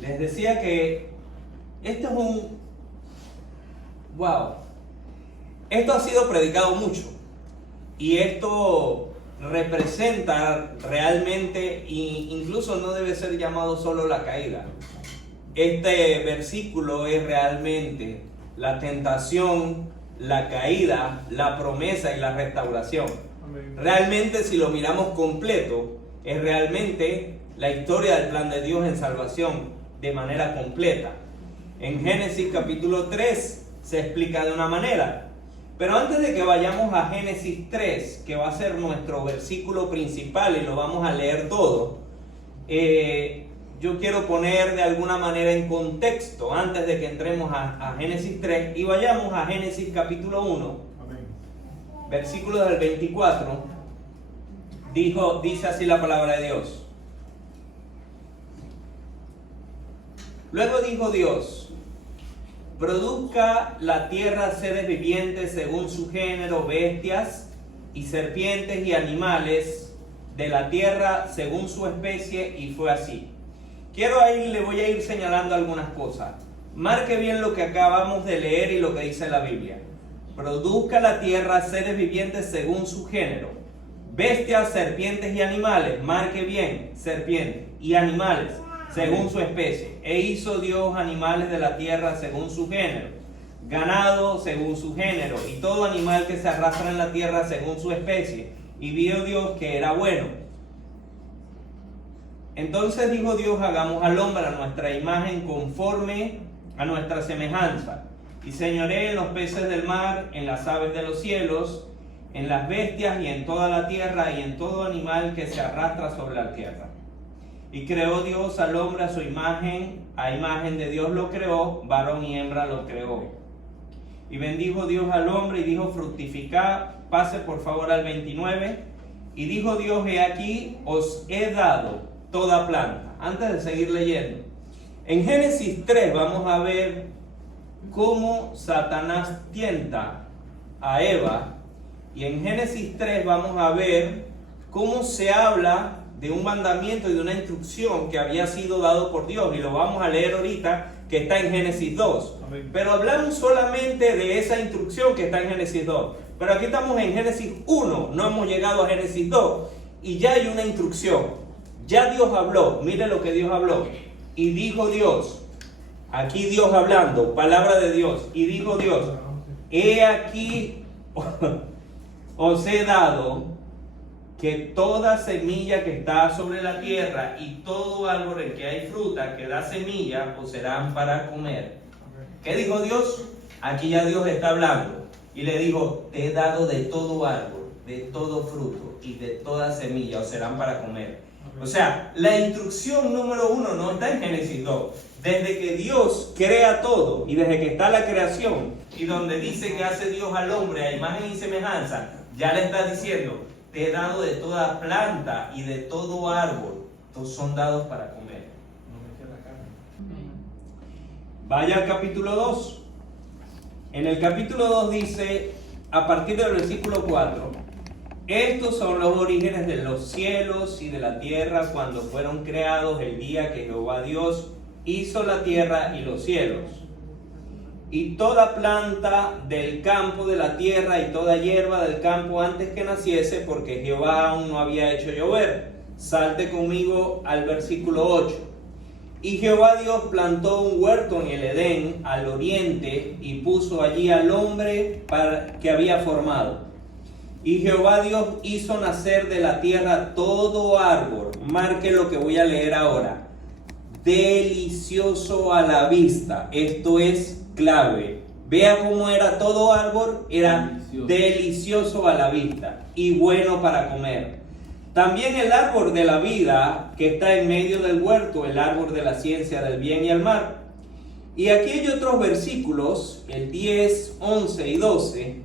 Les decía que este es wow, esto ha sido predicado mucho y esto representa realmente, e incluso no debe ser llamado solo la caída. Este versículo es realmente la tentación, la caída, la promesa y la restauración. Amén. Realmente, si lo miramos completo, es realmente la historia del plan de Dios en salvación de manera completa. En Génesis capítulo 3 se explica de una manera. Pero antes de que vayamos a Génesis 3, que va a ser nuestro versículo principal y lo vamos a leer todo, yo quiero poner de alguna manera en contexto antes de que entremos a Génesis 3 y vayamos a Génesis capítulo 1, amén, versículo del 24. Dice así la palabra de Dios. Luego dijo Dios: produzca la tierra seres vivientes según su género, bestias y serpientes y animales de la tierra según su especie, y fue así. Le voy a ir señalando algunas cosas. Marque bien lo que acabamos de leer y lo que dice la Biblia. Produzca la tierra seres vivientes según su género, bestias, serpientes y animales. Marque bien, serpientes y animales según su especie. E hizo Dios animales de la tierra según su género, ganado según su género, y todo animal que se arrastra en la tierra según su especie. Y vio Dios que era bueno. Entonces dijo Dios: hagamos al hombre a nuestra imagen, conforme a nuestra semejanza, y señoree en los peces del mar, en las aves de los cielos, en las bestias y en toda la tierra, y en todo animal que se arrastra sobre la tierra. Y creó Dios al hombre a su imagen, a imagen de Dios lo creó, varón y hembra lo creó. Y bendijo Dios al hombre y dijo: fructificad. Pase por favor al 29. Y dijo Dios: he aquí, os he dado toda planta. Antes de seguir leyendo, en Génesis 3 vamos a ver cómo Satanás tienta a Eva, y en Génesis 3 vamos a ver cómo se habla de un mandamiento y de una instrucción que había sido dado por Dios, y lo vamos a leer ahorita, que está en Génesis 2. Amén. Pero hablamos solamente de esa instrucción que está en Génesis 2. Pero aquí estamos en Génesis 1, no hemos llegado a Génesis 2, y ya hay una instrucción. Ya Dios habló, mire lo que Dios habló. Y dijo Dios, aquí Dios hablando, palabra de Dios, y dijo Dios: he aquí os he dado que toda semilla que está sobre la tierra y todo árbol en que hay fruta que da semilla os serán para comer. ¿Qué dijo Dios? Aquí ya Dios está hablando. Y le dijo: te he dado de todo árbol, de todo fruto y de toda semilla os serán para comer. O sea, la instrucción número 1 no está en Génesis 2. Desde que Dios crea todo y desde que está la creación, y donde dice que hace Dios al hombre a imagen y semejanza, ya le está diciendo: te he dado de toda planta y de todo árbol, todos son dados para comer. Vaya al capítulo 2. En el capítulo 2 dice, a partir del versículo 4: estos son los orígenes de los cielos y de la tierra cuando fueron creados el día que Jehová Dios hizo la tierra y los cielos. Y toda planta del campo de la tierra y toda hierba del campo antes que naciese, porque Jehová aún no había hecho llover. Salte conmigo al versículo 8. Y Jehová Dios plantó un huerto en el Edén al oriente y puso allí al hombre que había formado. Y Jehová Dios hizo nacer de la tierra todo árbol. Marque lo que voy a leer ahora. Delicioso a la vista. Esto es clave. Vea cómo era todo árbol. Era delicioso a la vista y bueno para comer. También el árbol de la vida que está en medio del huerto, el árbol de la ciencia del bien y el mal. Y aquí hay otros versículos, el 10, 11 y 12,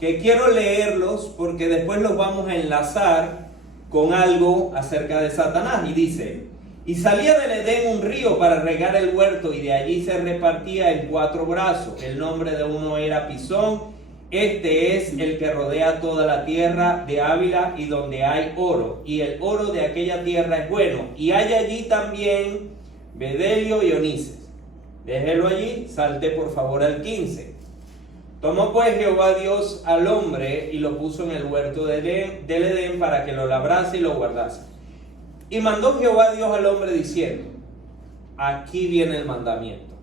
que quiero leerlos porque después los vamos a enlazar con algo acerca de Satanás. Y dice: y salía del Edén un río para regar el huerto, y de allí se repartía en 4 brazos. El nombre de uno era Pisón. Este es el que rodea toda la tierra de Ávila, y donde hay oro, y el oro de aquella tierra es bueno. Y hay allí también bedelio y onices. Déjelo allí, salte por favor al 15. Tomó pues Jehová Dios al hombre y lo puso en el huerto del Edén para que lo labrase y lo guardase. Y mandó Jehová Dios al hombre diciendo, aquí viene el mandamiento.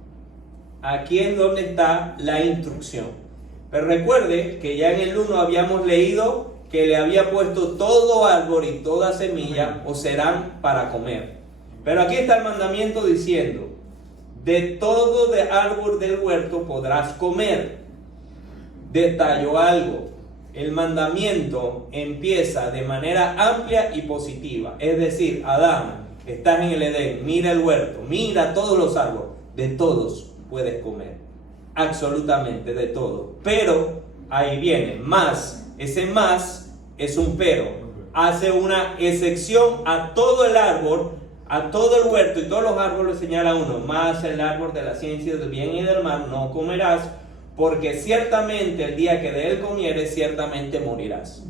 Aquí es donde está la instrucción. Pero recuerde que ya en el 1 habíamos leído que le había puesto todo árbol y toda semilla os serán para comer. Pero aquí está el mandamiento diciendo, de todo de árbol del huerto podrás comer. Detalló algo. El mandamiento empieza de manera amplia y positiva. Es decir, Adán, estás en el Edén, mira el huerto, mira todos los árboles. De todos puedes comer. Absolutamente de todo. Pero ahí viene más. Ese más es un pero. Hace una excepción a todo el árbol, a todo el huerto y todos los árboles señala uno. Más el árbol de la ciencia del bien y del mal no comerás, porque ciertamente el día que de él comieres, ciertamente morirás.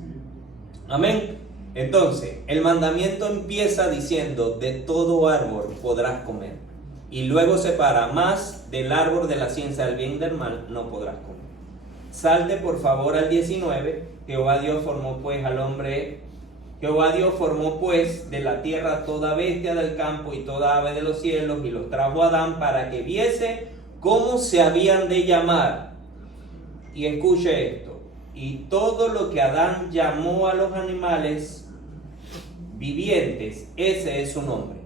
Amén. Entonces, el mandamiento empieza diciendo, de todo árbol podrás comer. Y luego separa, más del árbol de la ciencia del bien y del mal no podrás comer. Salte por favor al 19. Jehová Dios formó pues al hombre. Jehová Dios formó pues de la tierra toda bestia del campo y toda ave de los cielos y los trajo a Adán para que viese cómo se habían de llamar. Y escuche esto, y todo lo que Adán llamó a los animales vivientes, ese es su nombre.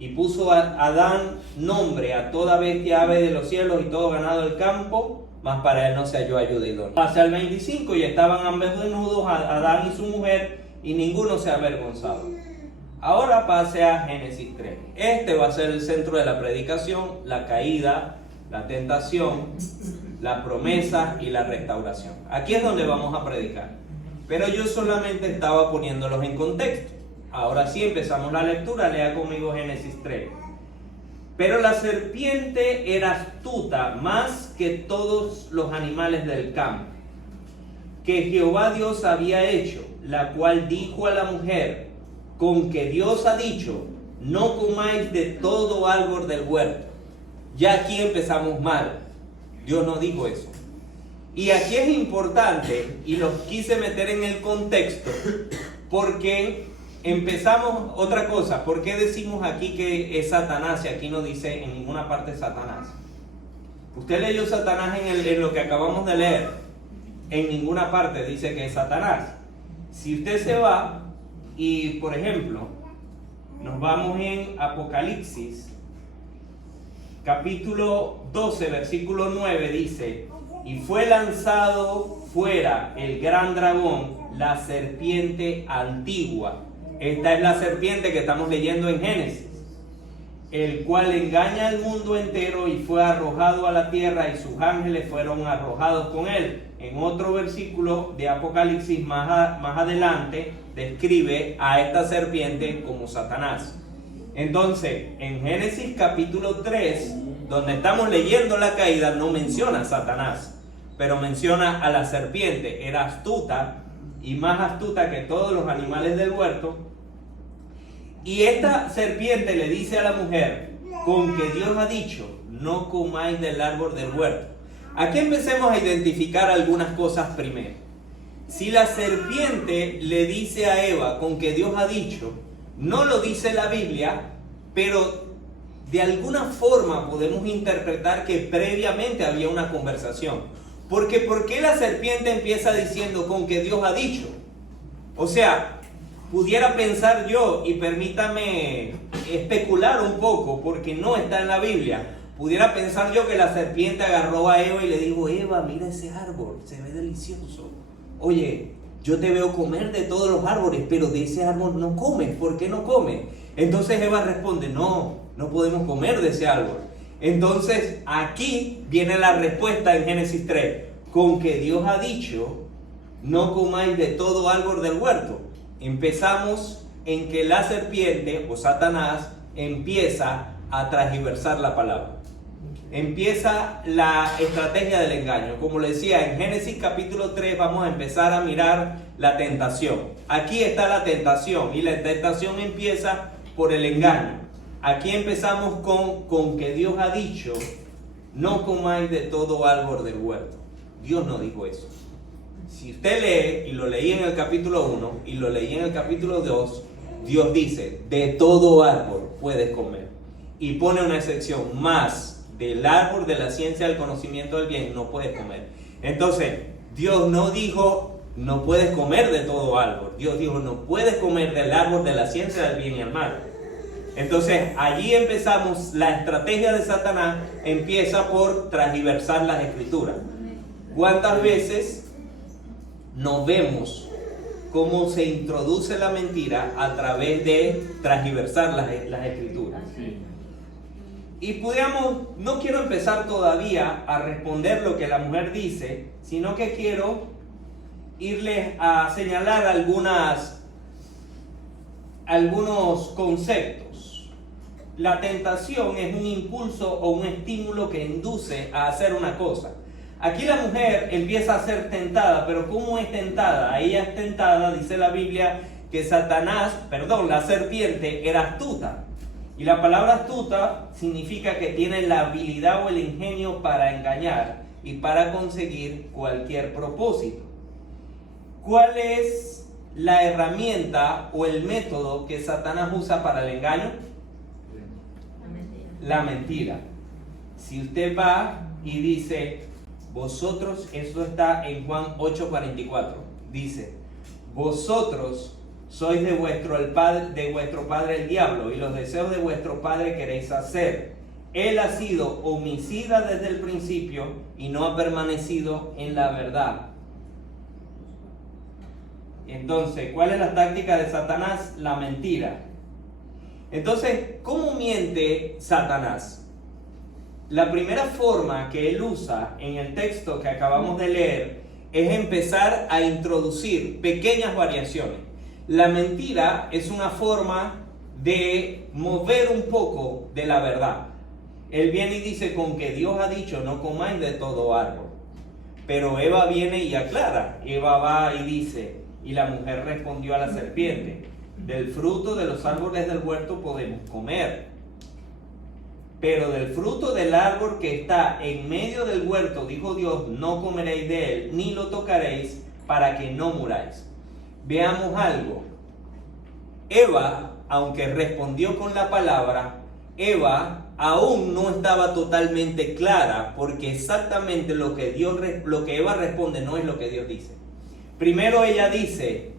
Y puso a Adán nombre a toda bestia, ave de los cielos y todo ganado del campo, mas para él no se halló ayuda idónea. Pasa al 25, y estaban ambos desnudos, Adán y su mujer, y ninguno se avergonzaba. Ahora pase a Génesis 3. Este va a ser el centro de la predicación, la caída, la tentación, la promesa y la restauración. Aquí es donde vamos a predicar. Pero yo solamente estaba poniéndolos en contexto. Ahora sí empezamos la lectura. Lea conmigo Génesis 3. Pero la serpiente era astuta más que todos los animales del campo que Jehová Dios había hecho, la cual dijo a la mujer, con que Dios ha dicho, no comáis de todo árbol del huerto. Ya aquí empezamos mal. Dios no dijo eso. Y aquí es importante, y los quise meter en el contexto, porque empezamos otra cosa. ¿Por qué decimos aquí que es Satanás y aquí no dice en ninguna parte Satanás? Usted leyó Satanás en lo que acabamos de leer. En ninguna parte dice que es Satanás. Si usted se va y, por ejemplo, nos vamos en Apocalipsis, capítulo 12, versículo 9, dice, y fue lanzado fuera el gran dragón, la serpiente antigua. Esta es la serpiente que estamos leyendo en Génesis, el cual engaña al mundo entero y fue arrojado a la tierra y sus ángeles fueron arrojados con él. En otro versículo de Apocalipsis más adelante describe a esta serpiente como Satanás. Entonces, en Génesis capítulo 3, donde estamos leyendo la caída, no menciona a Satanás, pero menciona a la serpiente. Era astuta y más astuta que todos los animales del huerto. Y esta serpiente le dice a la mujer, con que Dios ha dicho, no comáis del árbol del huerto. Aquí empecemos a identificar algunas cosas primero. Si la serpiente le dice a Eva, con que Dios ha dicho, no lo dice la Biblia, pero de alguna forma podemos interpretar que previamente había una conversación. Porque ¿por qué la serpiente empieza diciendo con que Dios ha dicho? O sea, pudiera pensar yo, y permítame especular un poco, porque no está en la Biblia, pudiera pensar yo que la serpiente agarró a Eva y le dijo, Eva, mira ese árbol, se ve delicioso. Oye, yo te veo comer de todos los árboles, pero de ese árbol no comes. ¿Por qué no comes? Entonces Eva responde, no podemos comer de ese árbol. Entonces aquí viene la respuesta en Génesis 3. Con que Dios ha dicho, no comáis de todo árbol del huerto. Empezamos en que la serpiente o Satanás empieza a transgiversar la palabra. Empieza la estrategia del engaño. Como le decía, en Génesis capítulo 3 vamos a empezar a mirar la tentación. Aquí está la tentación y la tentación empieza por el engaño. Aquí empezamos con que Dios ha dicho, no comáis de todo árbol del huerto. Dios no dijo eso. Si usted lee, y lo leí en el capítulo 1 y lo leí en el capítulo 2, Dios dice, de todo árbol puedes comer. Y pone una excepción, más del árbol de la ciencia del conocimiento del bien no puedes comer. Entonces, Dios no dijo, no puedes comer de todo árbol. Dios dijo, no puedes comer del árbol de la ciencia del bien y el mal. Entonces, allí empezamos, la estrategia de Satanás empieza por transgiversar las escrituras. ¿Cuántas veces nos vemos cómo se introduce la mentira a través de transgiversar las escrituras? Sí. Y pudiéramos, no quiero empezar todavía a responder lo que la mujer dice, sino que quiero irles a señalar algunos conceptos. La tentación es un impulso o un estímulo que induce a hacer una cosa. Aquí la mujer empieza a ser tentada, pero ¿cómo es tentada? Ella es tentada, dice la Biblia, que la serpiente era astuta. Y la palabra astuta significa que tiene la habilidad o el ingenio para engañar y para conseguir cualquier propósito. ¿Cuál es la herramienta o el método que Satanás usa para el engaño? La mentira. Si usted va y dice, vosotros, esto está en Juan 8:44, dice, vosotros sois de vuestro padre el diablo, y los deseos de vuestro padre queréis hacer. Él ha sido homicida desde el principio y no ha permanecido en la verdad. Entonces, ¿cuál es la táctica de Satanás? La mentira. Entonces, ¿cómo miente Satanás? La primera forma que él usa en el texto que acabamos de leer es empezar a introducir pequeñas variaciones. La mentira es una forma de mover un poco de la verdad. Él viene y dice, con que Dios ha dicho, no comáis de todo árbol. Pero Eva viene y aclara. Eva va y dice, y la mujer respondió a la serpiente, del fruto de los árboles del huerto podemos comer, pero del fruto del árbol que está en medio del huerto, dijo Dios, no comeréis de él, ni lo tocaréis, para que no muráis. Veamos algo. Eva, aunque respondió con la palabra, Eva aún no estaba totalmente clara, porque exactamente lo que Eva responde no es lo que Dios dice. Primero ella dice,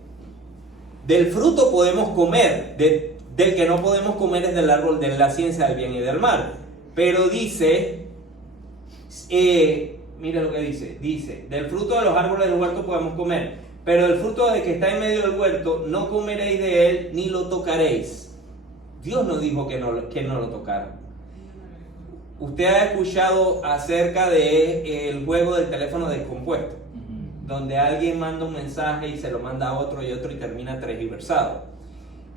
del fruto podemos comer, del que no podemos comer es del árbol de la ciencia del bien y del mal. Pero dice, mira lo que dice, del fruto de los árboles del huerto podemos comer, pero del fruto de que está en medio del huerto no comeréis de él ni lo tocaréis. Dios no dijo que no lo tocara. Usted ha escuchado acerca del juego del teléfono descompuesto, donde alguien manda un mensaje y se lo manda a otro y otro y termina tergiversado.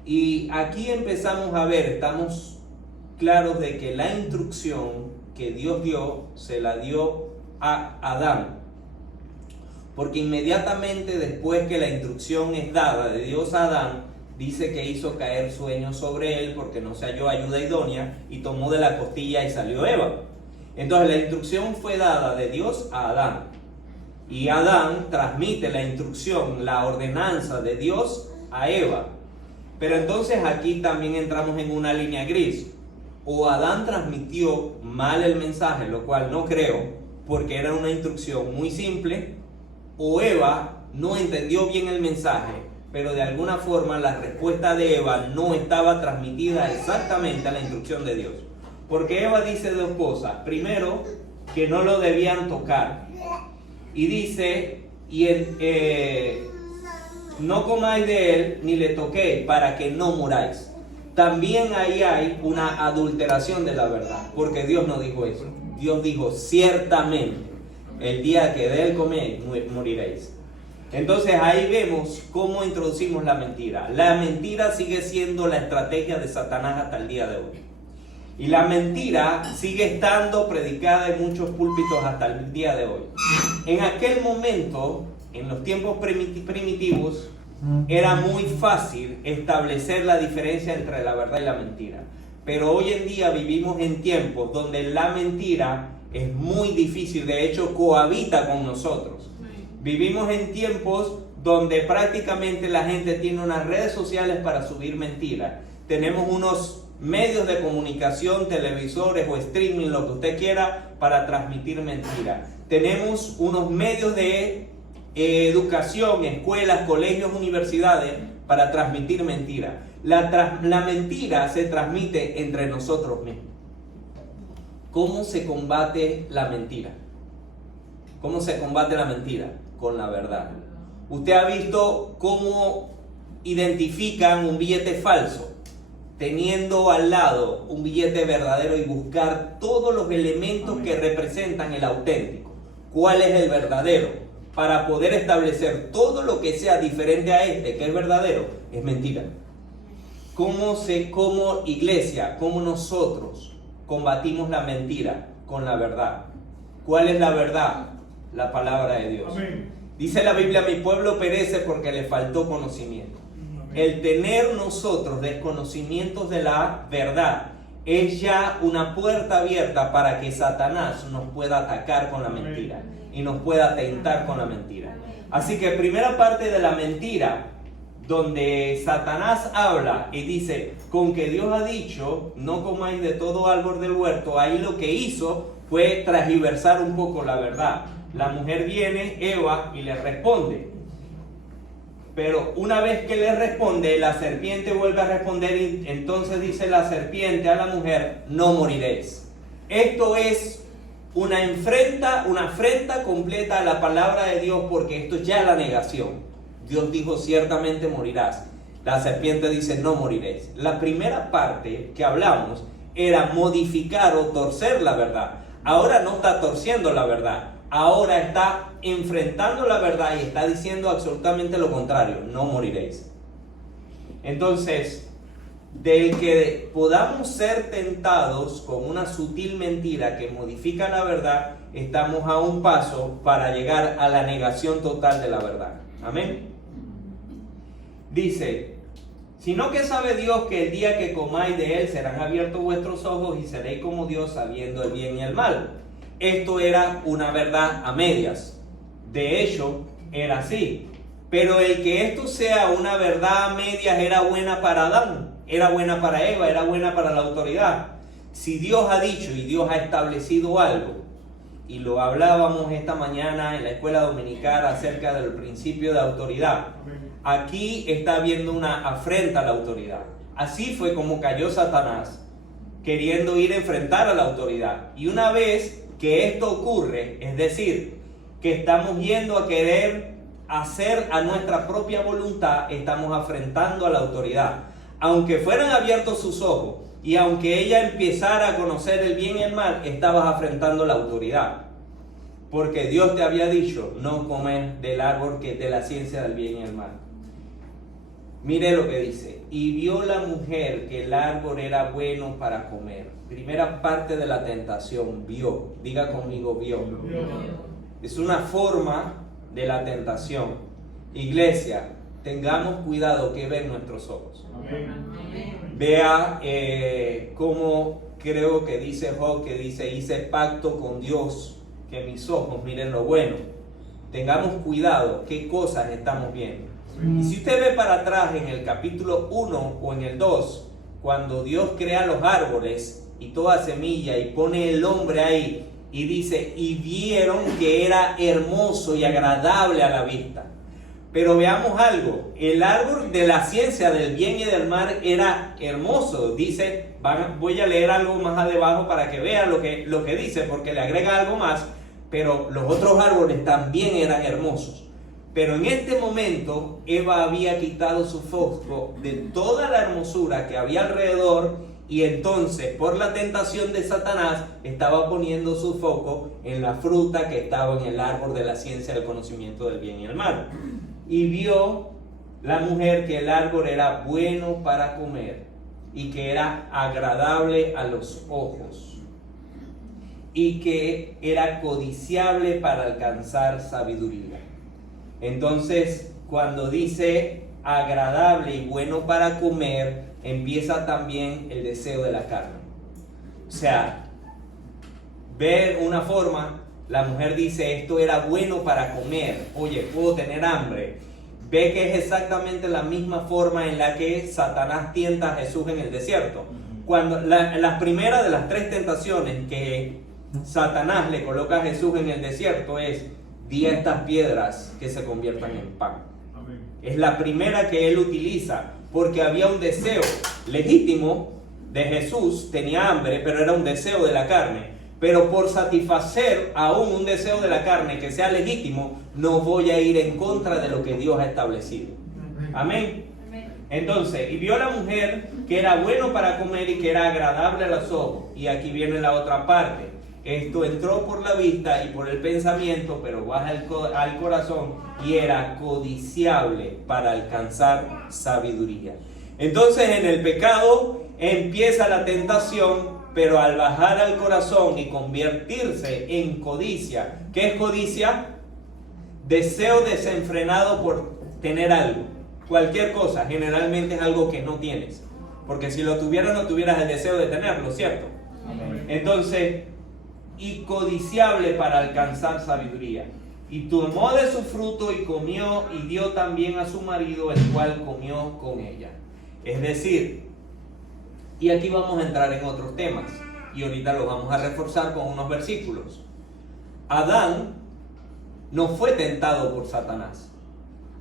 Y aquí empezamos a ver, estamos claros de que la instrucción que Dios dio, se la dio a Adán. Porque inmediatamente después que la instrucción es dada de Dios a Adán, dice que hizo caer sueño sobre él porque no se halló ayuda idónea y tomó de la costilla y salió Eva. Entonces la instrucción fue dada de Dios a Adán. Y Adán transmite la instrucción, la ordenanza de Dios a Eva. Pero entonces aquí también entramos en una línea gris. O Adán transmitió mal el mensaje, lo cual no creo, porque era una instrucción muy simple, o Eva no entendió bien el mensaje, pero de alguna forma la respuesta de Eva no estaba transmitida exactamente a la instrucción de Dios. Porque Eva dice dos cosas. Primero, que no lo debían tocar. Y dice, no comáis de él ni le toquéis para que no muráis. También ahí hay una adulteración de la verdad, porque Dios no dijo eso. Dios dijo, ciertamente, el día que de él coméis, moriréis. Entonces ahí vemos cómo introducimos la mentira. La mentira sigue siendo la estrategia de Satanás hasta el día de hoy. Y la mentira sigue estando predicada en muchos púlpitos hasta el día de hoy. En aquel momento, en los tiempos primitivos, era muy fácil establecer la diferencia entre la verdad y la mentira. pero hoy en día vivimos en tiempos donde la mentira es muy difícil, de hecho cohabita con nosotros. Vivimos en tiempos donde prácticamente la gente tiene unas redes sociales para subir mentiras. Tenemos unos medios de comunicación, televisores o streaming, lo que usted quiera, para transmitir mentiras. Tenemos unos medios de educación, escuelas, colegios, universidades, para transmitir mentiras. La mentira se transmite entre nosotros mismos. ¿Cómo se combate la mentira? ¿Cómo se combate la mentira? Con la verdad. Usted ha visto cómo identifican un billete falso, teniendo al lado un billete verdadero y buscar todos los elementos que representan el auténtico. ¿Cuál es el verdadero? Para poder establecer todo lo que sea diferente a este, que es verdadero, es mentira. ¿Cómo iglesia, cómo nosotros combatimos la mentira? Con la verdad. ¿Cuál es la verdad? La palabra de Dios. Amén. Dice la Biblia, mi pueblo perece porque le faltó conocimiento. Amén. El tener nosotros desconocimientos de la verdad es ya una puerta abierta para que Satanás nos pueda atacar con la mentira y nos pueda tentar con la mentira. Así que primera parte de la mentira, donde Satanás habla y dice, con que Dios ha dicho, no comáis de todo árbol del huerto, ahí lo que hizo fue transgiversar un poco la verdad. La mujer viene, Eva, y le responde. Pero una vez que le responde, la serpiente vuelve a responder y entonces dice la serpiente a la mujer, no moriréis. Esto es una afrenta completa a la palabra de Dios, porque esto es ya la negación. Dios dijo, ciertamente morirás. La serpiente dice, no moriréis. La primera parte que hablamos era modificar o torcer la verdad. Ahora no está torciendo la verdad. Ahora está enfrentando la verdad y está diciendo absolutamente lo contrario, no moriréis. Entonces, del que podamos ser tentados con una sutil mentira que modifica la verdad, estamos a un paso para llegar a la negación total de la verdad. Amén. Dice, sino que sabe Dios que el día que comáis de él serán abiertos vuestros ojos y seréis como Dios sabiendo el bien y el mal. Esto era una verdad a medias. De hecho, era así. Pero el que esto sea una verdad a medias era buena para Adán, era buena para Eva, era buena para la autoridad. Si Dios ha dicho y Dios ha establecido algo, y lo hablábamos esta mañana en la escuela dominical acerca del principio de autoridad, aquí está habiendo una afrenta a la autoridad. Así fue como cayó Satanás, queriendo ir a enfrentar a la autoridad. Y una vez que esto ocurre, es decir, que estamos yendo a querer hacer a nuestra propia voluntad, estamos afrentando a la autoridad. Aunque fueran abiertos sus ojos y aunque ella empezara a conocer el bien y el mal, estabas afrentando la autoridad. Porque Dios te había dicho, no comer del árbol que es de la ciencia del bien y el mal. Mire lo que dice, y vio la mujer que el árbol era bueno para comer. Primera parte de la tentación, vio. Diga conmigo, vio. Es una forma de la tentación. Iglesia, tengamos cuidado que ven nuestros ojos. Vea cómo creo que dice Job, que dice, hice pacto con Dios, que mis ojos miren lo bueno. Tengamos cuidado qué cosas estamos viendo. Y si usted ve para atrás en el capítulo 1 o en el 2, cuando Dios crea los árboles y toda semilla y pone el hombre ahí y dice, y vieron que era hermoso y agradable a la vista. Pero veamos algo, el árbol de la ciencia del bien y del mal era hermoso. Dice, voy a leer algo más abajo para que vean lo que dice, porque le agrega algo más, pero los otros árboles también eran hermosos. Pero en este momento Eva había quitado su foco de toda la hermosura que había alrededor y entonces por la tentación de Satanás estaba poniendo su foco en la fruta que estaba en el árbol de la ciencia del conocimiento del bien y el mal. Y vio la mujer que el árbol era bueno para comer y que era agradable a los ojos y que era codiciable para alcanzar sabiduría. Entonces, cuando dice agradable y bueno para comer, empieza también el deseo de la carne. O sea, ver una forma, la mujer dice, esto era bueno para comer, oye, puedo tener hambre. Ve que es exactamente la misma forma en la que Satanás tienta a Jesús en el desierto. Cuando la primera de las 3 tentaciones que Satanás le coloca a Jesús en el desierto es: di a estas piedras que se conviertan en pan. Amén. Es la primera que él utiliza, porque había un deseo legítimo de Jesús, tenía hambre, pero era un deseo de la carne. Pero por satisfacer aún un deseo de la carne que sea legítimo, no voy a ir en contra de lo que Dios ha establecido. Amén. Entonces, y vio la mujer que era bueno para comer y que era agradable a los ojos. Y aquí viene la otra parte. Esto entró por la vista y por el pensamiento, pero baja al corazón, y era codiciable para alcanzar sabiduría. Entonces, en el pecado empieza la tentación, pero al bajar al corazón y convertirse en codicia. ¿Qué es codicia? Deseo desenfrenado por tener algo. Cualquier cosa, generalmente es algo que no tienes. Porque si lo tuvieras, no tuvieras el deseo de tenerlo, ¿cierto? Amén. Entonces, y codiciable para alcanzar sabiduría. Y tomó de su fruto y comió, y dio también a su marido, el cual comió con ella. Es decir, y aquí vamos a entrar en otros temas, y ahorita los vamos a reforzar con unos versículos. Adán no fue tentado por Satanás.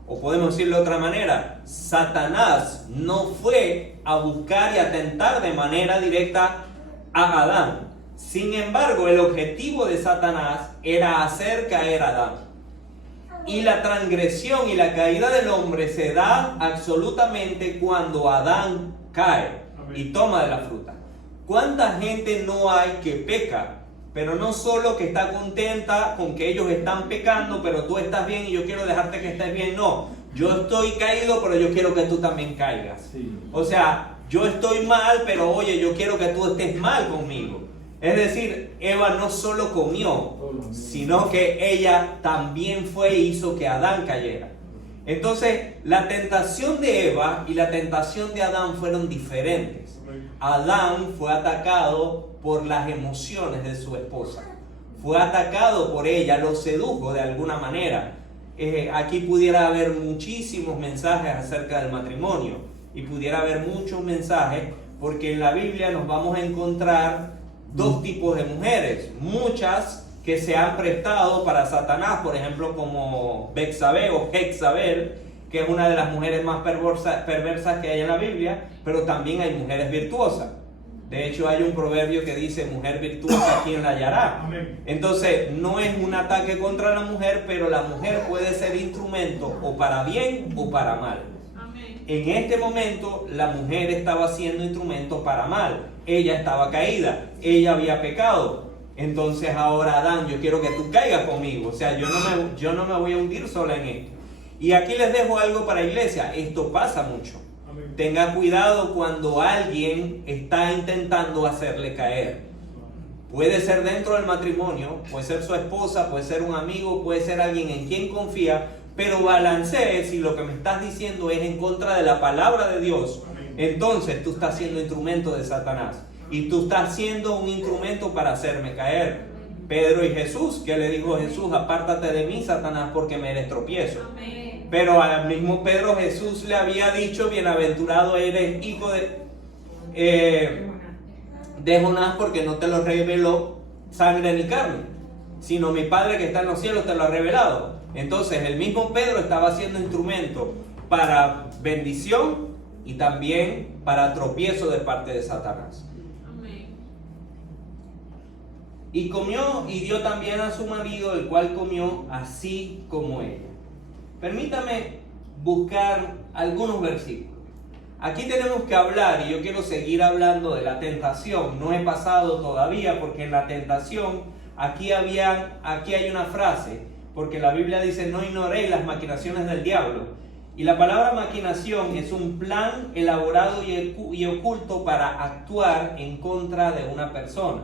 O podemos decirlo de otra manera, Satanás no fue a buscar y a tentar de manera directa a Adán. Sin embargo, el objetivo de Satanás era hacer caer a Adán. Y la transgresión y la caída del hombre se da absolutamente cuando Adán cae y toma de la fruta. ¿Cuánta gente no hay que peca? Pero no solo que está contenta con que ellos están pecando, pero tú estás bien y yo quiero dejarte que estés bien. No, yo estoy caído, pero yo quiero que tú también caigas. Sí. O sea, yo estoy mal, pero oye, yo quiero que tú estés mal conmigo. Es decir, Eva no solo comió, sino que ella también fue e hizo que Adán cayera. Entonces, la tentación de Eva y la tentación de Adán fueron diferentes. Adán fue atacado por las emociones de su esposa. Fue atacado por ella, lo sedujo de alguna manera. Aquí pudiera haber muchísimos mensajes acerca del matrimonio y pudiera haber muchos mensajes, porque en la Biblia nos vamos a encontrar 2 tipos de mujeres. Muchas que se han prestado para Satanás, por ejemplo, como Betsabé o Jezabel, que es una de las mujeres más perversas que hay en la Biblia, pero también hay mujeres virtuosas. De hecho, hay un proverbio que dice: mujer virtuosa, ¿quién la hallará? Amén. Entonces, no es un ataque contra la mujer, pero la mujer puede ser instrumento o para bien o para mal. Amén. En este momento, la mujer estaba siendo instrumento para mal. Ella estaba caída, ella había pecado. Entonces ahora, Adán, yo quiero que tú caigas conmigo. O sea, yo no me voy a hundir sola en esto. Y aquí les dejo algo para iglesia. Esto pasa mucho. Amén. Tenga cuidado cuando alguien está intentando hacerle caer. Puede ser dentro del matrimonio, puede ser su esposa, puede ser un amigo, puede ser alguien en quien confía, pero balancee si lo que me estás diciendo es en contra de la palabra de Dios. Amén. Entonces tú estás siendo instrumento de Satanás. Y tú estás siendo un instrumento para hacerme caer. Pedro y Jesús, ¿qué le dijo Jesús? Apártate de mí, Satanás, porque me eres tropiezo. Amén. Pero al mismo Pedro Jesús le había dicho: bienaventurado eres, hijo de Jonás, porque no te lo reveló sangre ni carne, sino mi Padre que está en los cielos te lo ha revelado. Entonces el mismo Pedro estaba siendo instrumento para bendición y también para tropiezo de parte de Satanás. Y comió y dio también a su marido, el cual comió así como ella. Permítame buscar algunos versículos. Aquí tenemos que hablar, y yo quiero seguir hablando de la tentación. No he pasado todavía, porque en la tentación aquí hay una frase, porque la Biblia dice: no ignoréis las maquinaciones del diablo. Y la palabra maquinación es un plan elaborado y oculto para actuar en contra de una persona.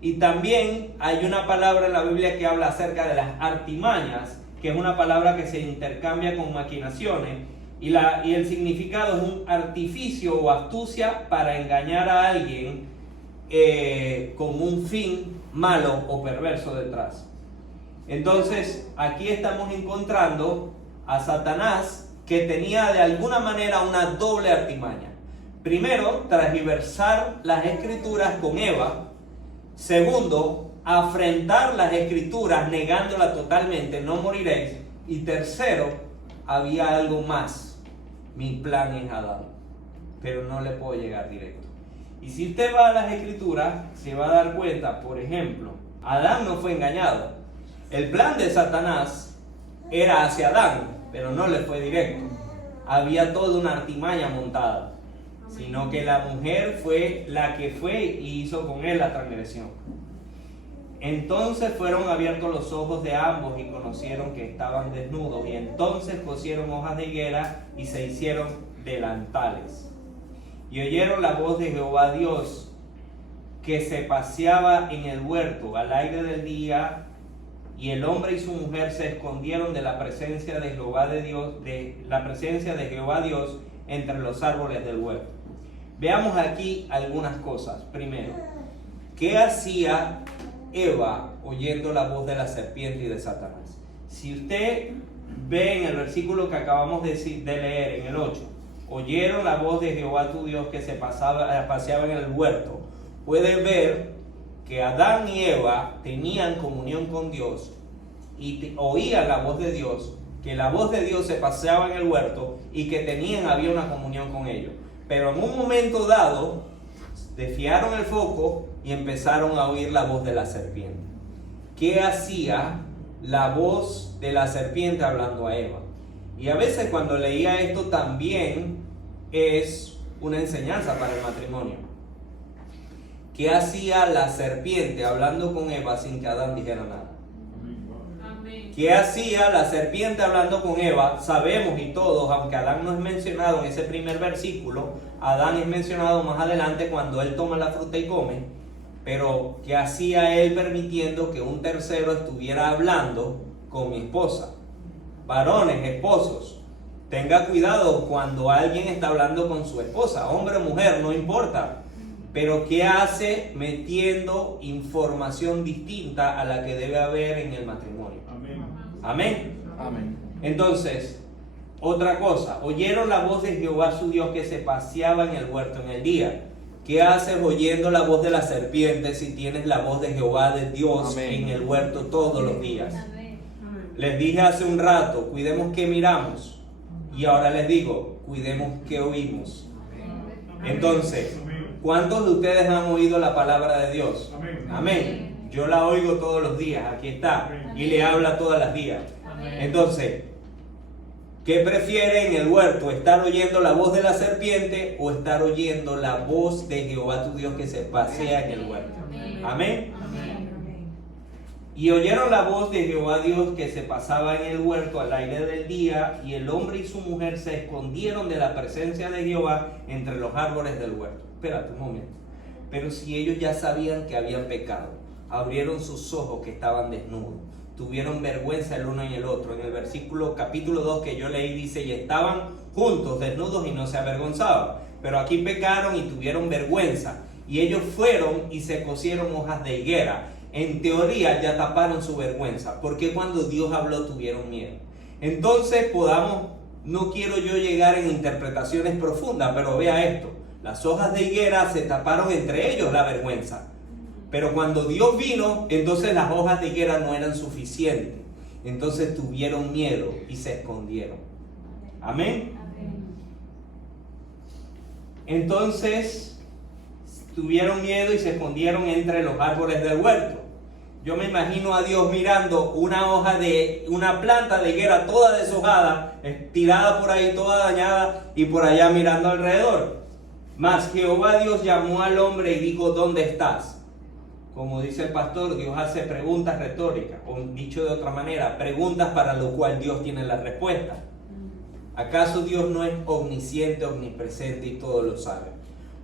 Y también hay una palabra en la Biblia que habla acerca de las artimañas, que es una palabra que se intercambia con maquinaciones, Y el significado es un artificio o astucia para engañar a alguien con un fin malo o perverso detrás. Entonces, aquí estamos encontrando a Satanás, que tenía de alguna manera una doble artimaña. Primero, transversar las escrituras con Eva. Segundo, afrentar las escrituras negándolas totalmente, no moriréis. Y tercero, había algo más. Mi plan es Adán, pero no le puedo llegar directo. Y si usted va a las escrituras, se va a dar cuenta, por ejemplo, Adán no fue engañado. El plan de Satanás era hacia Adán, pero no le fue directo. Había toda una artimaña montada, sino que la mujer fue la que fue y hizo con él la transgresión. Entonces fueron abiertos los ojos de ambos y conocieron que estaban desnudos, y entonces cosieron hojas de higuera y se hicieron delantales. Y oyeron la voz de Jehová Dios, que se paseaba en el huerto al aire del día, y el hombre y su mujer se escondieron de la presencia de Jehová de Dios, de la presencia de Jehová Dios entre los árboles del huerto. Veamos aquí algunas cosas. Primero, ¿qué hacía Eva oyendo la voz de la serpiente y de Satanás? Si usted ve en el versículo que acabamos de leer, en el 8, oyeron la voz de Jehová tu Dios que se paseaba en el huerto, puede ver que Adán y Eva tenían comunión con Dios y oían la voz de Dios, que la voz de Dios se paseaba en el huerto y que había una comunión con ellos. Pero en un momento dado, desviaron el foco y empezaron a oír la voz de la serpiente. ¿Qué hacía la voz de la serpiente hablando a Eva? Y a veces cuando leía esto también es una enseñanza para el matrimonio. ¿Qué hacía la serpiente hablando con Eva sin que Adán dijera nada? ¿Qué hacía la serpiente hablando con Eva? Sabemos y todos, aunque Adán no es mencionado en ese primer versículo, Adán es mencionado más adelante cuando él toma la fruta y come, pero ¿qué hacía él permitiendo que un tercero estuviera hablando con mi esposa? Varones, esposos, tenga cuidado cuando alguien está hablando con su esposa, hombre o mujer, no importa. Pero ¿qué hace metiendo información distinta a la que debe haber en el matrimonio? Amén. Amén. Amén. Entonces, otra cosa, oyeron la voz de Jehová su Dios que se paseaba en el huerto en el día. ¿Qué haces oyendo la voz de la serpiente si tienes la voz de Jehová de Dios Amén. En el huerto todos los días? Amén. Les dije hace un rato, cuidemos qué miramos. Y ahora les digo, cuidemos qué oímos. Entonces, ¿cuántos de ustedes han oído la palabra de Dios? Amén. Amén. Yo la oigo todos los días, aquí está. Amén. Y le habla todas las días. Amén. Entonces, ¿qué prefiere en el huerto? ¿Estar oyendo la voz de la serpiente o estar oyendo la voz de Jehová tu Dios que se pasea en el huerto? Amén. Amén. Y oyeron la voz de Jehová Dios que se pasaba en el huerto al aire del día, y el hombre y su mujer se escondieron de la presencia de Jehová entre los árboles del huerto. Espérate un momento. Pero si ellos ya sabían que habían pecado, abrieron sus ojos que estaban desnudos, tuvieron vergüenza el uno y el otro. En el versículo capítulo 2 que yo leí dice, y estaban juntos, desnudos y no se avergonzaban. Pero aquí pecaron y tuvieron vergüenza, y ellos fueron y se cosieron hojas de higuera. En teoría ya taparon su vergüenza, porque cuando Dios habló tuvieron miedo. Entonces no quiero yo llegar en interpretaciones profundas, pero vea esto. Las hojas de higuera se taparon entre ellos la vergüenza. Pero cuando Dios vino, entonces las hojas de higuera no eran suficientes. Entonces tuvieron miedo y se escondieron. Amén. Entonces tuvieron miedo y se escondieron entre los árboles del huerto. Yo me imagino a Dios mirando una planta de higuera toda deshojada, tirada por ahí, toda dañada, y por allá mirando alrededor. Mas Jehová Dios llamó al hombre y dijo, ¿dónde estás? Como dice el pastor, Dios hace preguntas retóricas, o dicho de otra manera, preguntas para lo cual Dios tiene la respuesta. ¿Acaso Dios no es omnisciente, omnipresente y todo lo sabe?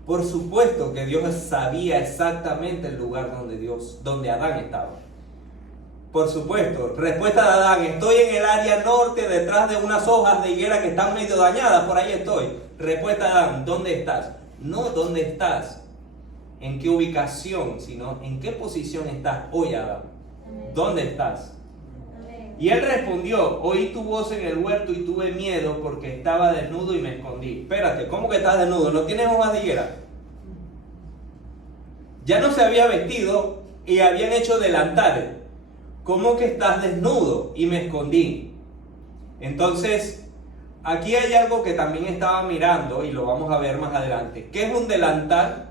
Por supuesto que Dios sabía exactamente el lugar donde Adán estaba. Por supuesto, respuesta de Adán: estoy en el área norte, detrás de unas hojas de higuera que están medio dañadas, por ahí estoy. Respuesta de Adán: ¿dónde estás? No dónde estás, en qué ubicación, sino en qué posición estás hoy, Adán. ¿Dónde estás? Y él respondió: oí tu voz en el huerto y tuve miedo porque estaba desnudo y me escondí. Espérate, ¿cómo que estás desnudo? ¿No tienes hojas de higuera? Ya no se había vestido y habían hecho delantares. ¿Cómo que estás desnudo? Y me escondí. Entonces, aquí hay algo que también estaba mirando y lo vamos a ver más adelante. ¿Qué es un delantal?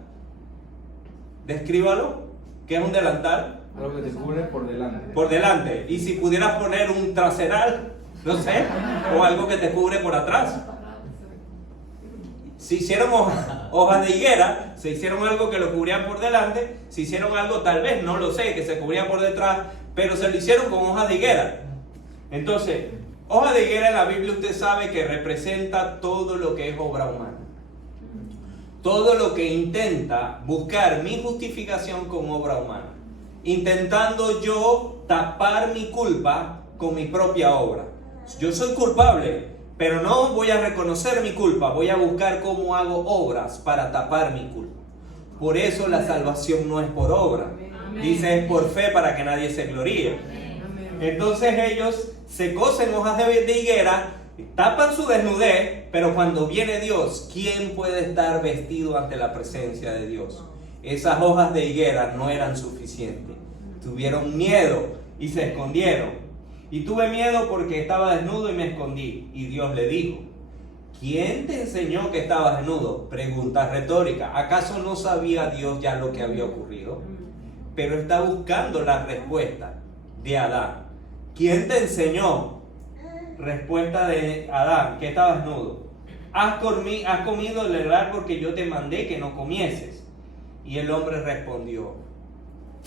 Descríbalo. ¿Qué es un delantal? Algo que te cubre por delante. Por delante. Y si pudieras poner un traseral, no sé, o algo que te cubre por atrás. Si hicieron hojas de higuera, se hicieron algo que lo cubrían por delante, si hicieron algo tal vez, no lo sé, que se cubría por detrás, pero se lo hicieron con hojas de higuera. Entonces, hoja de higuera en la Biblia usted sabe que representa todo lo que es obra humana. Todo lo que intenta buscar mi justificación con obra humana. Intentando yo tapar mi culpa con mi propia obra. Yo soy culpable, pero no voy a reconocer mi culpa, voy a buscar cómo hago obras para tapar mi culpa. Por eso la salvación no es por obra. Dice, es por fe para que nadie se gloríe. Entonces ellos se cosen hojas de higuera, tapan su desnudez, pero cuando viene Dios, ¿quién puede estar vestido ante la presencia de Dios? Esas hojas de higuera no eran suficientes. Tuvieron miedo y se escondieron. Y tuve miedo porque estaba desnudo y me escondí. Y Dios le dijo: ¿quién te enseñó que estabas desnudo? Pregunta retórica. ¿Acaso no sabía Dios ya lo que había ocurrido? Pero está buscando la respuesta de Adán. ¿Quién te enseñó? Respuesta de Adán, que estaba desnudo. Has comido del árbol que yo te mandé que no comieses. Y el hombre respondió: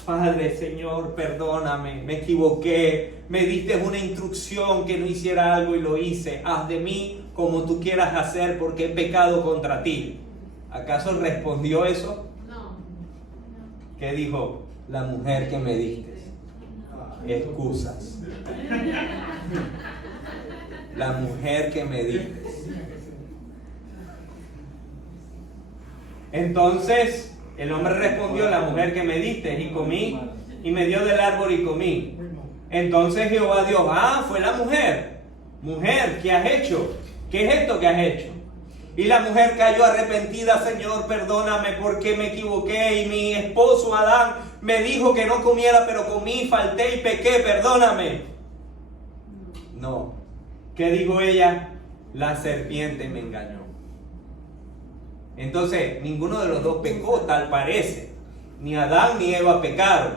Padre, Señor, perdóname, me equivoqué, me diste una instrucción que no hiciera algo y lo hice. Haz de mí como tú quieras hacer porque he pecado contra ti. ¿Acaso respondió eso? No. ¿Qué dijo? La mujer que me diste. Excusas. La mujer que me diste. Entonces el hombre respondió: la mujer que me diste, y comí, y me dio del árbol y comí. Entonces Jehová dijo: fue la mujer. Mujer, ¿qué has hecho? ¿Qué es esto que has hecho? Y la mujer cayó arrepentida: Señor, perdóname porque me equivoqué y mi esposo Adán me dijo que no comiera, pero comí, falté y pequé, perdóname. No. ¿Qué dijo ella? La serpiente me engañó. Entonces, ninguno de los dos pecó, tal parece. Ni Adán ni Eva pecaron.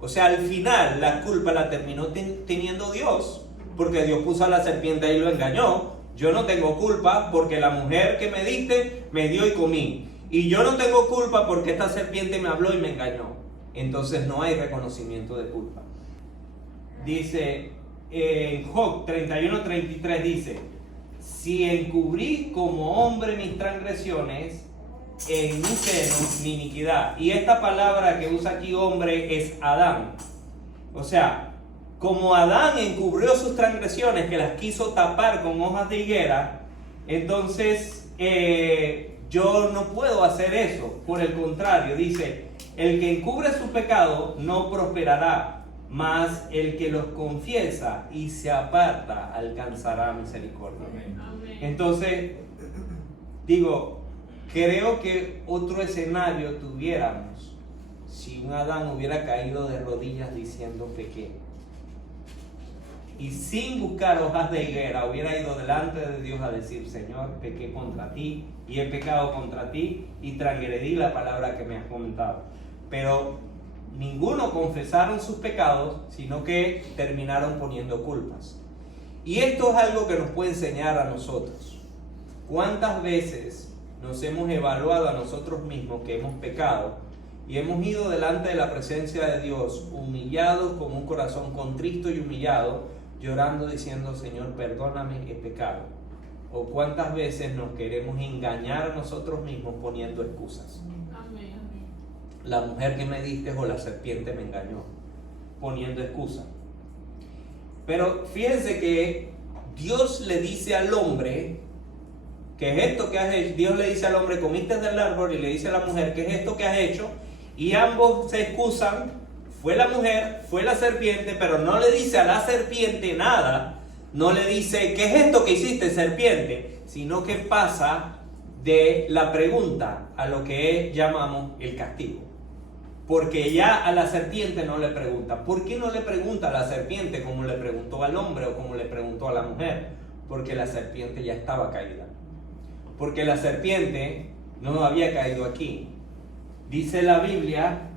O sea, al final la culpa la terminó teniendo Dios, porque Dios puso a la serpiente ahí y lo engañó. Yo no tengo culpa porque la mujer que me diste me dio y comí. Y yo no tengo culpa porque esta serpiente me habló y me engañó. Entonces no hay reconocimiento de culpa. Dice en Job 31:33, dice: si encubrí como hombre mis transgresiones, en mi seno mi iniquidad. Y esta palabra que usa aquí hombre es Adán. O sea, como Adán encubrió sus transgresiones, que las quiso tapar con hojas de higuera, entonces yo no puedo hacer eso. Por el contrario, dice: el que encubre su pecado no prosperará, mas el que los confiesa y se aparta alcanzará misericordia. Amén. Entonces, digo, creo que otro escenario tuviéramos si un Adán hubiera caído de rodillas diciendo pequé, y sin buscar hojas de higuera hubiera ido delante de Dios a decir: Señor, pequé contra ti y he pecado contra ti y transgredí la palabra que me has comentado. Pero ninguno confesaron sus pecados, sino que terminaron poniendo culpas. Y esto es algo que nos puede enseñar a nosotros. ¿Cuántas veces nos hemos evaluado a nosotros mismos que hemos pecado y hemos ido delante de la presencia de Dios humillados, con un corazón contrito y humillado, llorando diciendo: Señor, perdóname, he pecado? ¿O cuántas veces nos queremos engañar a nosotros mismos poniendo excusas? Amén. La mujer que me diste o la serpiente me engañó, poniendo excusa. Pero fíjense que Dios le dice al hombre, ¿qué es esto que has hecho? Dios le dice al hombre, comiste del árbol, y le dice a la mujer, ¿qué es esto que has hecho? Y ambos se excusan, fue la mujer, fue la serpiente, pero no le dice a la serpiente nada, no le dice, ¿qué es esto que hiciste, serpiente? Sino que pasa de la pregunta a lo que llamamos el castigo. Porque ya a la serpiente no le pregunta. ¿Por qué no le pregunta a la serpiente como le preguntó al hombre o como le preguntó a la mujer? Porque la serpiente ya estaba caída. Porque la serpiente no había caído aquí. Dice la Biblia,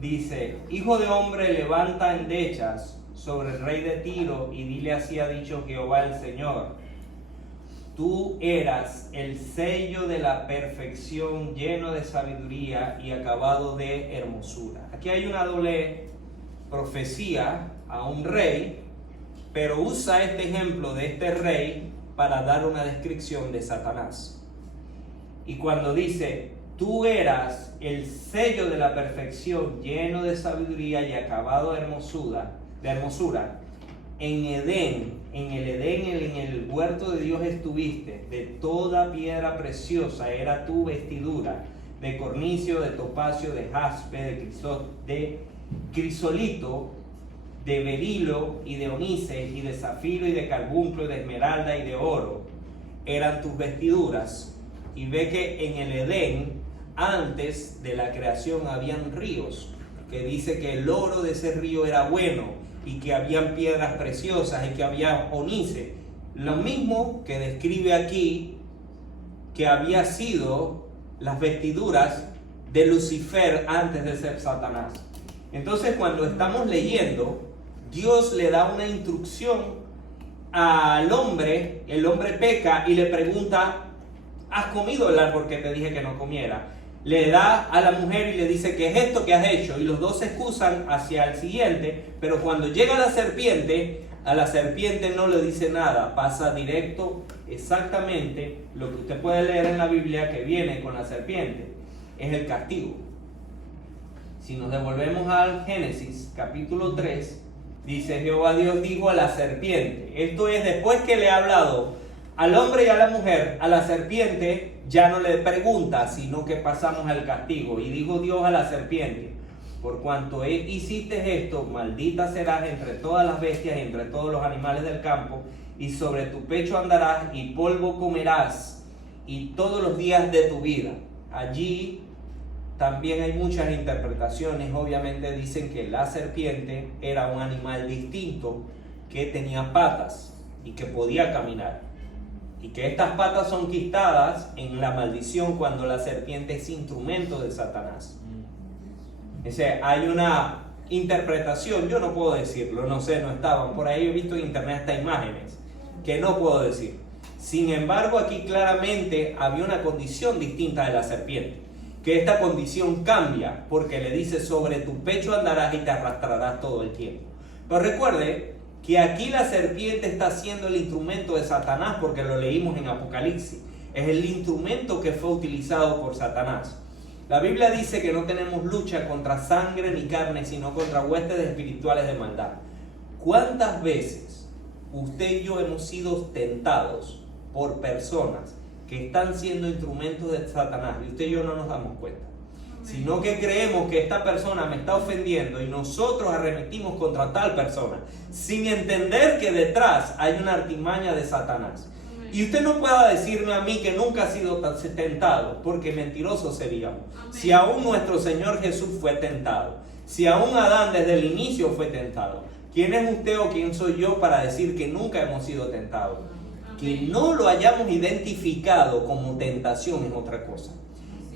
dice, hijo de hombre, levanta endechas sobre el rey de Tiro y dile, así ha dicho Jehová el Señor. Tú eras el sello de la perfección, lleno de sabiduría y acabado de hermosura. Aquí hay una doble profecía a un rey, pero usa este ejemplo de este rey para dar una descripción de Satanás. Y cuando dice, tú eras el sello de la perfección, lleno de sabiduría y acabado de hermosura, en Edén, en el huerto de Dios estuviste, de toda piedra preciosa era tu vestidura, de cornicio, de topacio, de jaspe, de crisolito, de berilo y de onice, y de zafiro y de carbunclo, y de esmeralda y de oro, eran tus vestiduras. Y ve que en el Edén, antes de la creación, habían ríos, que dice que el oro de ese río era bueno, y que habían piedras preciosas y que había onice. Lo mismo que describe aquí que había sido las vestiduras de Lucifer antes de ser Satanás. Entonces, cuando estamos leyendo, Dios le da una instrucción al hombre, el hombre peca y le pregunta, ¿has comido el árbol que te dije que no comiera? Le da a la mujer y le dice, ¿qué es esto que has hecho? Y los dos se excusan hacia el siguiente, pero cuando llega a la serpiente no le dice nada, pasa directo exactamente lo que usted puede leer en la Biblia que viene con la serpiente, es el castigo. Si nos devolvemos al Génesis capítulo 3, dice, Jehová Dios dijo a la serpiente, esto es después que le ha hablado al hombre y a la mujer, a la serpiente ya no le pregunta, sino que pasamos al castigo. Y dijo Dios a la serpiente, por cuanto hiciste esto, maldita serás entre todas las bestias y entre todos los animales del campo, y sobre tu pecho andarás y polvo comerás, y todos los días de tu vida. Allí también hay muchas interpretaciones. Obviamente dicen que la serpiente era un animal distinto, que tenía patas y que podía caminar. Y que estas patas son quitadas en la maldición cuando la serpiente es instrumento de Satanás. O sea, hay una interpretación, yo no puedo decirlo, no sé, no estaban por ahí, he visto en internet hasta imágenes, que no puedo decir. Sin embargo, aquí claramente había una condición distinta de la serpiente, que esta condición cambia, porque le dice, sobre tu pecho andarás y te arrastrarás todo el tiempo. Pero recuerde que aquí la serpiente está siendo el instrumento de Satanás, porque lo leímos en Apocalipsis. Es el instrumento que fue utilizado por Satanás. La Biblia dice que no tenemos lucha contra sangre ni carne, sino contra huestes espirituales de maldad. ¿Cuántas veces usted y yo hemos sido tentados por personas que están siendo instrumentos de Satanás y usted y yo no nos damos cuenta? Sino que creemos que esta persona me está ofendiendo y nosotros arremetimos contra tal persona, sin entender que detrás hay una artimaña de Satanás. Y usted no pueda decirme a mí que nunca ha sido tentado, porque mentirosos seríamos. Si aún nuestro Señor Jesús fue tentado, si aún Adán desde el inicio fue tentado, ¿quién es usted o quién soy yo para decir que nunca hemos sido tentados? Que no lo hayamos identificado como tentación es otra cosa.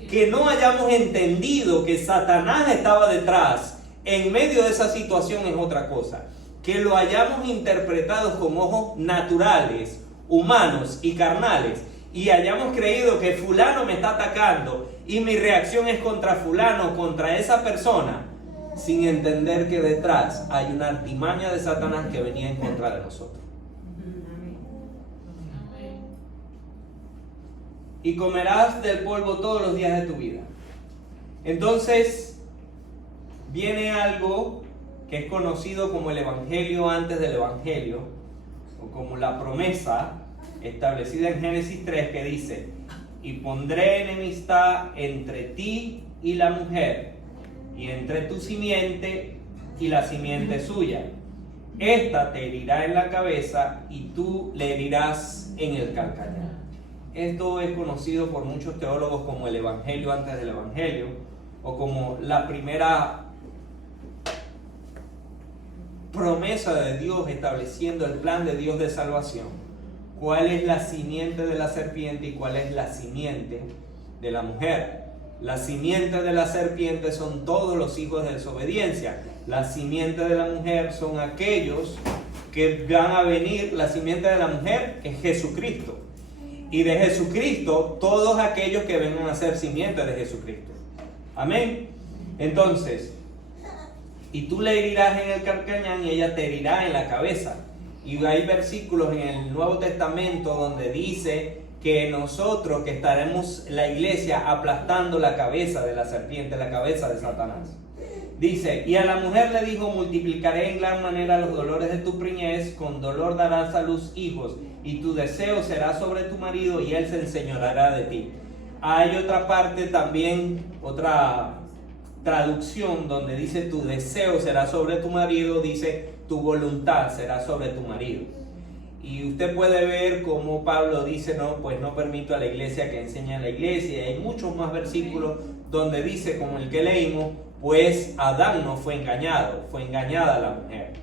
Que no hayamos entendido que Satanás estaba detrás en medio de esa situación es otra cosa. Que lo hayamos interpretado con ojos naturales, humanos y carnales, y hayamos creído que fulano me está atacando y mi reacción es contra fulano, contra esa persona, sin entender que detrás hay una artimaña de Satanás que venía en contra de nosotros. Y comerás del polvo todos los días de tu vida. Entonces viene algo que es conocido como el Evangelio antes del Evangelio, o como la promesa establecida en Génesis 3, que dice: y pondré enemistad entre ti y la mujer, y entre tu simiente y la simiente suya. Esta te herirá en la cabeza y tú le herirás en el calcañar. Esto es conocido por muchos teólogos como el Evangelio antes del Evangelio, o como la primera promesa de Dios estableciendo el plan de Dios de salvación. ¿Cuál es la simiente de la serpiente y cuál es la simiente de la mujer? La simiente de la serpiente son todos los hijos de desobediencia. La simiente de la mujer son aquellos que van a venir. La simiente de la mujer es Jesucristo. Y de Jesucristo, todos aquellos que vengan a ser simiente de Jesucristo. Amén. Entonces, y tú le herirás en el calcañar y ella te herirá en la cabeza. Y hay versículos en el Nuevo Testamento donde dice que nosotros, que estaremos la iglesia aplastando la cabeza de la serpiente, la cabeza de Satanás. Dice: y a la mujer le dijo: multiplicaré en gran manera los dolores de tu preñez, con dolor darás a luz hijos, y tu deseo será sobre tu marido, y él se enseñoreará de ti. Hay otra parte también, otra traducción donde dice: tu deseo será sobre tu marido, dice: tu voluntad será sobre tu marido. Y usted puede ver cómo Pablo dice: no, pues no permito a la iglesia que enseñe a la iglesia. Y hay muchos más versículos donde dice, como el que leímos, pues Adán no fue engañado, fue engañada la mujer.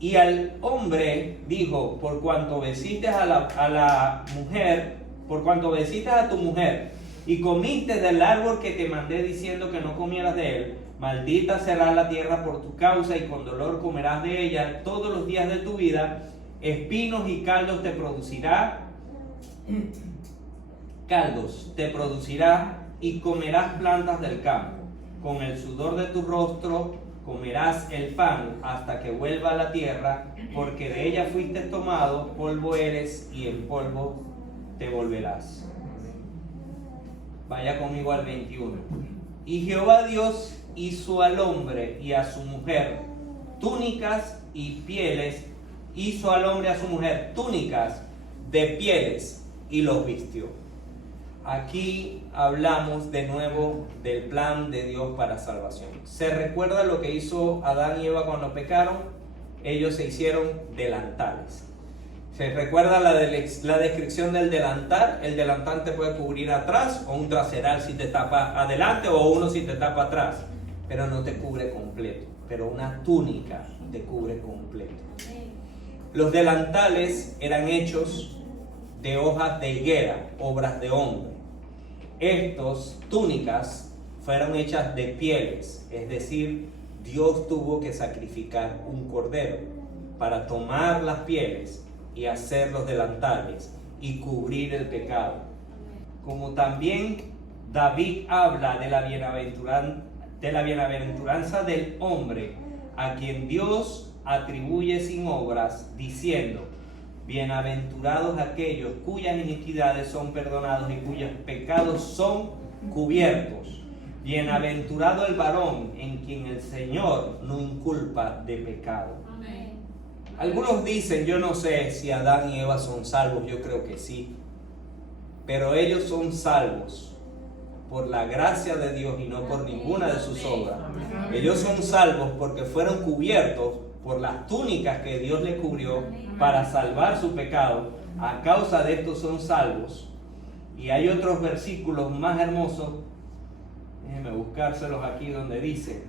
Y al hombre dijo: por cuanto besiste a la mujer, por cuanto besiste a tu mujer y comiste del árbol que te mandé diciendo que no comieras de él, maldita será la tierra por tu causa, y con dolor comerás de ella todos los días de tu vida. Espinos y caldos te producirá, y comerás plantas del campo. Con el sudor de tu rostro comerás el pan hasta que vuelva a la tierra, porque de ella fuiste tomado, polvo eres y en polvo te volverás. Vaya conmigo al 21. Y Jehová Dios hizo al hombre y a su mujer túnicas y pieles, hizo al hombre y a su mujer túnicas de pieles y los vistió. Aquí hablamos de nuevo del plan de Dios para salvación. ¿Se recuerda lo que hizo Adán y Eva cuando pecaron? Ellos se hicieron delantales. ¿Se recuerda la descripción del delantal? El delantal te puede cubrir atrás, o un traseral si te tapa adelante, o uno si te tapa atrás, pero no te cubre completo. Pero una túnica te cubre completo. Los delantales eran hechos de hojas de higuera, obras de hombre. Estas túnicas fueron hechas de pieles, es decir, Dios tuvo que sacrificar un cordero para tomar las pieles y hacer los delantales y cubrir el pecado. Como también David habla de la bienaventuranza del hombre, a quien Dios atribuye sin obras, diciendo: bienaventurados aquellos cuyas iniquidades son perdonados y cuyos pecados son cubiertos. Bienaventurado el varón en quien el Señor no inculpa de pecado. Amén. Algunos dicen, yo no sé si Adán y Eva son salvos, yo creo que sí, pero ellos son salvos por la gracia de Dios y no por ninguna de sus obras. Ellos son salvos porque fueron cubiertos por las túnicas que Dios les cubrió para salvar su pecado. A causa de esto son salvos. Y hay otros versículos más hermosos, déjenme buscárselos aquí, donde dice,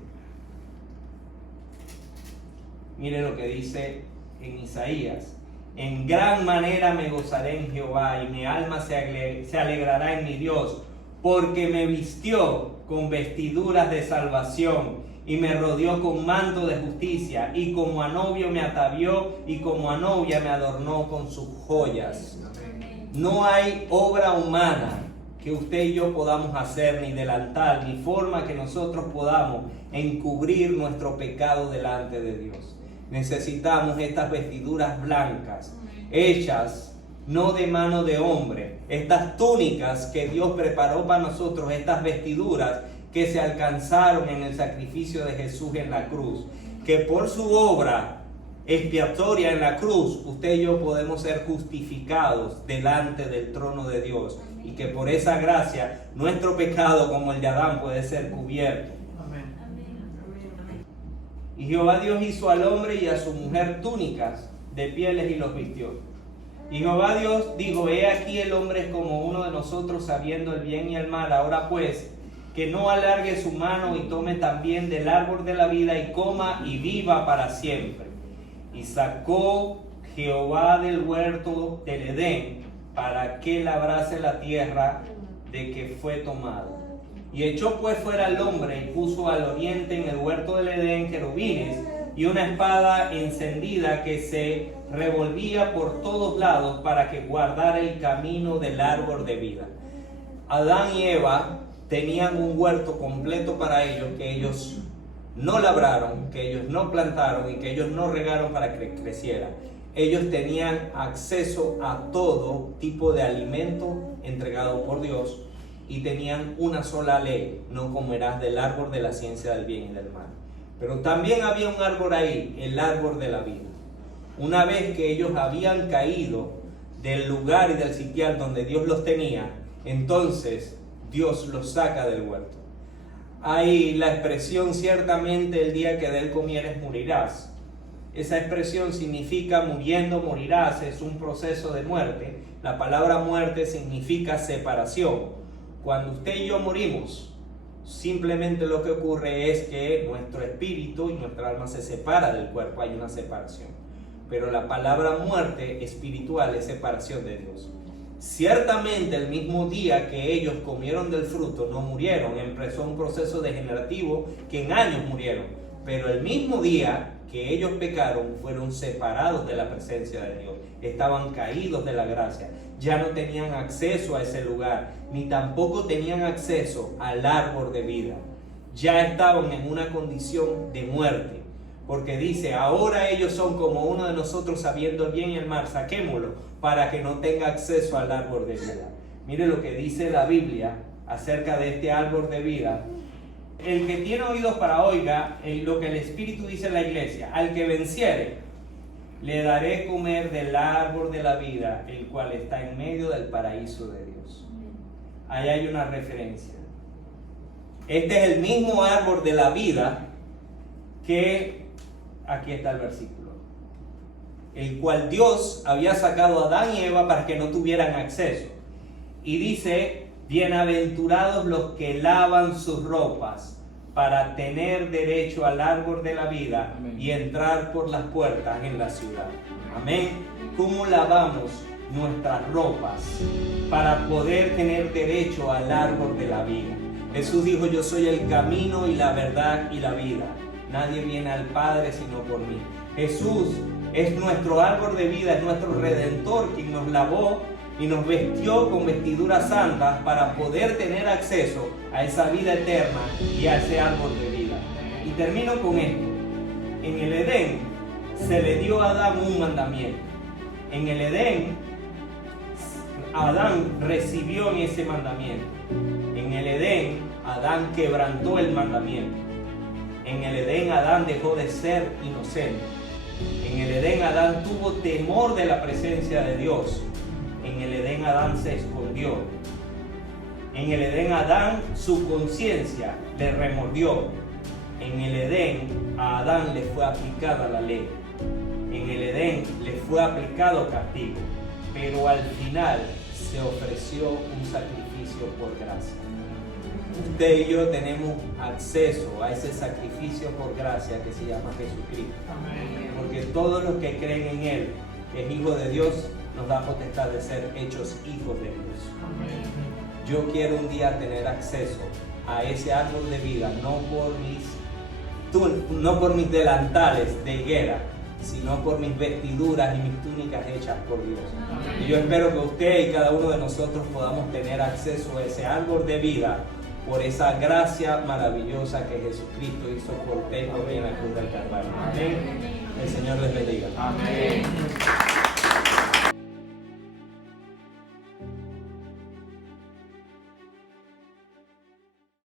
mire lo que dice en Isaías: en gran manera me gozaré en Jehová, y mi alma se alegrará en mi Dios, porque me vistió con vestiduras de salvación y me rodeó con manto de justicia, y como a novio me atavió, y como a novia me adornó con sus joyas. No hay obra humana que usted y yo podamos hacer, ni delantal, ni forma que nosotros podamos encubrir nuestro pecado delante de Dios. Necesitamos estas vestiduras blancas, hechas no de mano de hombre, estas túnicas que Dios preparó para nosotros, estas vestiduras que se alcanzaron en el sacrificio de Jesús en la cruz, que por su obra expiatoria en la cruz, usted y yo podemos ser justificados delante del trono de Dios, y que por esa gracia nuestro pecado, como el de Adán, puede ser cubierto. Y Jehová Dios hizo al hombre y a su mujer túnicas de pieles y los vistió. Y Jehová Dios dijo: he aquí el hombre es como uno de nosotros, sabiendo el bien y el mal. Ahora pues, que no alargue su mano y tome también del árbol de la vida y coma y viva para siempre. Y sacó Jehová del huerto del Edén para que labrase la tierra de que fue tomado. Y echó pues fuera al hombre y puso al oriente en el huerto del Edén querubines y una espada encendida que se revolvía por todos lados para que guardara el camino del árbol de vida. Adán y Eva tenían un huerto completo para ellos, que ellos no labraron, que ellos no plantaron y que ellos no regaron para que creciera. Ellos tenían acceso a todo tipo de alimento entregado por Dios y tenían una sola ley: no comerás del árbol de la ciencia del bien y del mal. Pero también había un árbol ahí, el árbol de la vida. Una vez que ellos habían caído del lugar y del sitial donde Dios los tenía, entonces Dios los saca del huerto. Hay la expresión: ciertamente el día que de él comieres morirás. Esa expresión significa muriendo morirás, es un proceso de muerte. La palabra muerte significa separación. Cuando usted y yo morimos, simplemente lo que ocurre es que nuestro espíritu y nuestra alma se separa del cuerpo, hay una separación. Pero la palabra muerte espiritual es separación de Dios. Ciertamente el mismo día que ellos comieron del fruto no murieron, empezó un proceso degenerativo que en años murieron, pero el mismo día que ellos pecaron fueron separados de la presencia de Dios, estaban caídos de la gracia, ya no tenían acceso a ese lugar, ni tampoco tenían acceso al árbol de vida, ya estaban en una condición de muerte, porque dice: ahora ellos son como uno de nosotros, sabiendo el bien y el mal, saquémoslo para que no tenga acceso al árbol de vida. Mire lo que dice la Biblia acerca de este árbol de vida. El que tiene oídos para oiga lo que el Espíritu dice en la iglesia: al que venciere, le daré comer del árbol de la vida, el cual está en medio del paraíso de Dios. Ahí hay una referencia. Este es el mismo árbol de la vida que, aquí está el versículo, el cual Dios había sacado a Adán y Eva para que no tuvieran acceso. Y dice: bienaventurados los que lavan sus ropas para tener derecho al árbol de la vida. Amén. Y entrar por las puertas en la ciudad. Amén. ¿Cómo lavamos nuestras ropas para poder tener derecho al árbol de la vida? Jesús dijo: yo soy el camino y la verdad y la vida. Nadie viene al Padre sino por mí. Jesús es nuestro árbol de vida, es nuestro Redentor, quien nos lavó y nos vestió con vestiduras santas para poder tener acceso a esa vida eterna y a ese árbol de vida. Y termino con esto. En el Edén se le dio a Adán un mandamiento. En el Edén, Adán recibió en ese mandamiento. En el Edén, Adán quebrantó el mandamiento. En el Edén, Adán dejó de ser inocente. En el Edén, Adán tuvo temor de la presencia de Dios. En el Edén, Adán se escondió. En el Edén, Adán, su conciencia le remordió. En el Edén, a Adán le fue aplicada la ley. En el Edén le fue aplicado castigo. Pero al final se ofreció un sacrificio por gracia. Usted y yo tenemos acceso a ese sacrificio por gracia que se llama Jesucristo. Porque todos los que creen en Él, que es Hijo de Dios, nos da potestad de ser hechos hijos de Dios. Yo quiero un día tener acceso a ese árbol de vida, no por mis delantales de higuera, sino por mis vestiduras y mis túnicas hechas por Dios. Y yo espero que usted y cada uno de nosotros podamos tener acceso a ese árbol de vida por esa gracia maravillosa que Jesucristo hizo por usted y por mí en la cruz del Calvario. Amén. El Señor les bendiga. Amén.